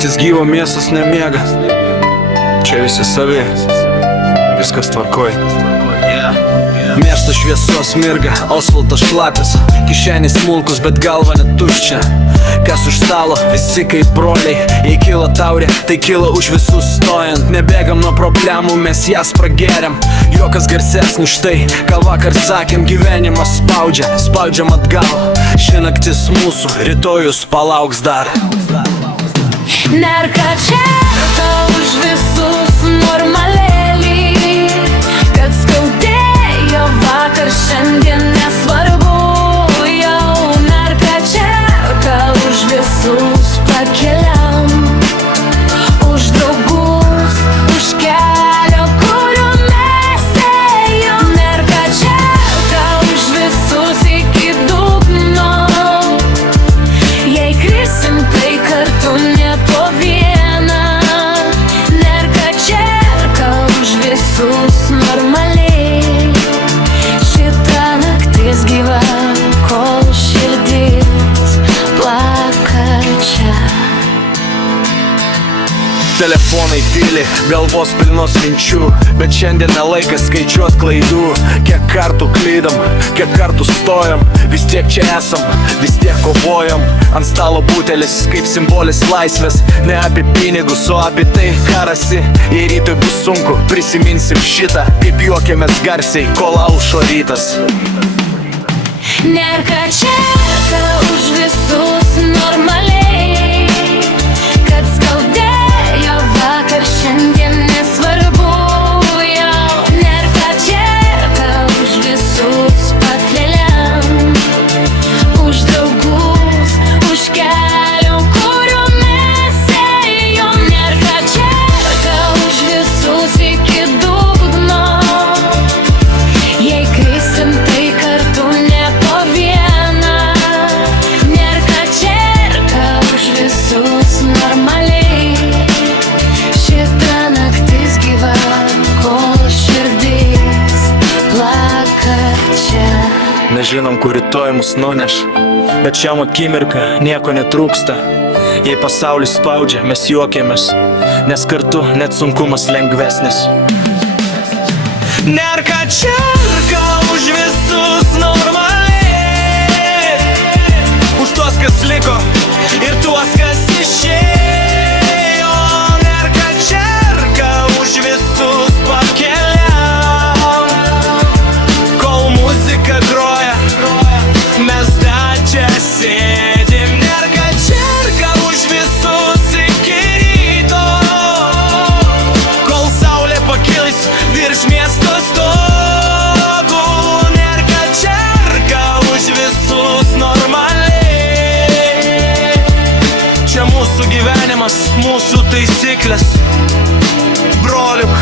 Naktis gyvo, miestas nemiega. Čia visi savi, viskas tvarkoj. Miestas šviesos mirga, asfaltas šlapis, kišenės smulkus, bet galva netuščia. Kas už stalo, visi kaip broliai. Jei kyla taurė, tai kyla už visus stojant. Nebėgam nuo problemų, mes jas prageriam. Jokas garsesnis štai, ką vakar sakėm. Gyvenimas spaudžiam atgal. Ši naktis mūsų, rytojus palauks dar. Nerka čerka už visus normalėlį, kad skaudėjo vakar, šiandien nesvarbu jau. Nerka čerka už visus pakeliam, už draugus, už kelio, kuriuo mes ėjom. Nerka čerka už visus iki dugno, jei krisim tai kartu ne po vieną. Nerka čerka už visus normaliai, šita naktis gyva, kol širdis plaka čia. Telefonai tyli, galvos pilnos minčių, bet šiandien nelaikas skaičiuot klaidų. Kiek kartų klydam, kiek kartų stojam, vis tiek čia esam, vis tiek kovojam. Ant stalo butelis kaip simbolis laisvės, ne apie pinigus, o apie tai, ką rasi. Jei rytoj bus sunku, prisiminsim šitą, kaip juokėmės garsiai, kol aušo rytas. Nerka čerka už visus normaliai, kad skaudėjo vakar, šiandien nesvarbu jau. Nerka čerka už visus pakeliam, už draugus, už kelio, kuriuo mes ėjom. Nerka čerka už visus iki dugno, jei krisim tai kartu ne po vieną. Nerka čerka už visus normaliai, šita naktis gyva, kol širdis plaka čia. Nežinom, kur rytoj mus nuneš, bet šiam akimirką nieko netrūksta. Jei pasaulis spaudžia, mes juokėmės, nes kartu net sunkumas lengvesnis. Nerka čerka už visus normaliai, už tuos, kas liko ir tuos, kas išėjo. Nerka čerka už visus pakeliam, kol muzika groja, mes dar čia sėdim. Nerka čerka už visus iki ryto, kol saulė pakils virš miesto stogų. Nerka čerka už visus normaliai, čia mūsų gyvenimas, mūsų taisyklės, broliuk.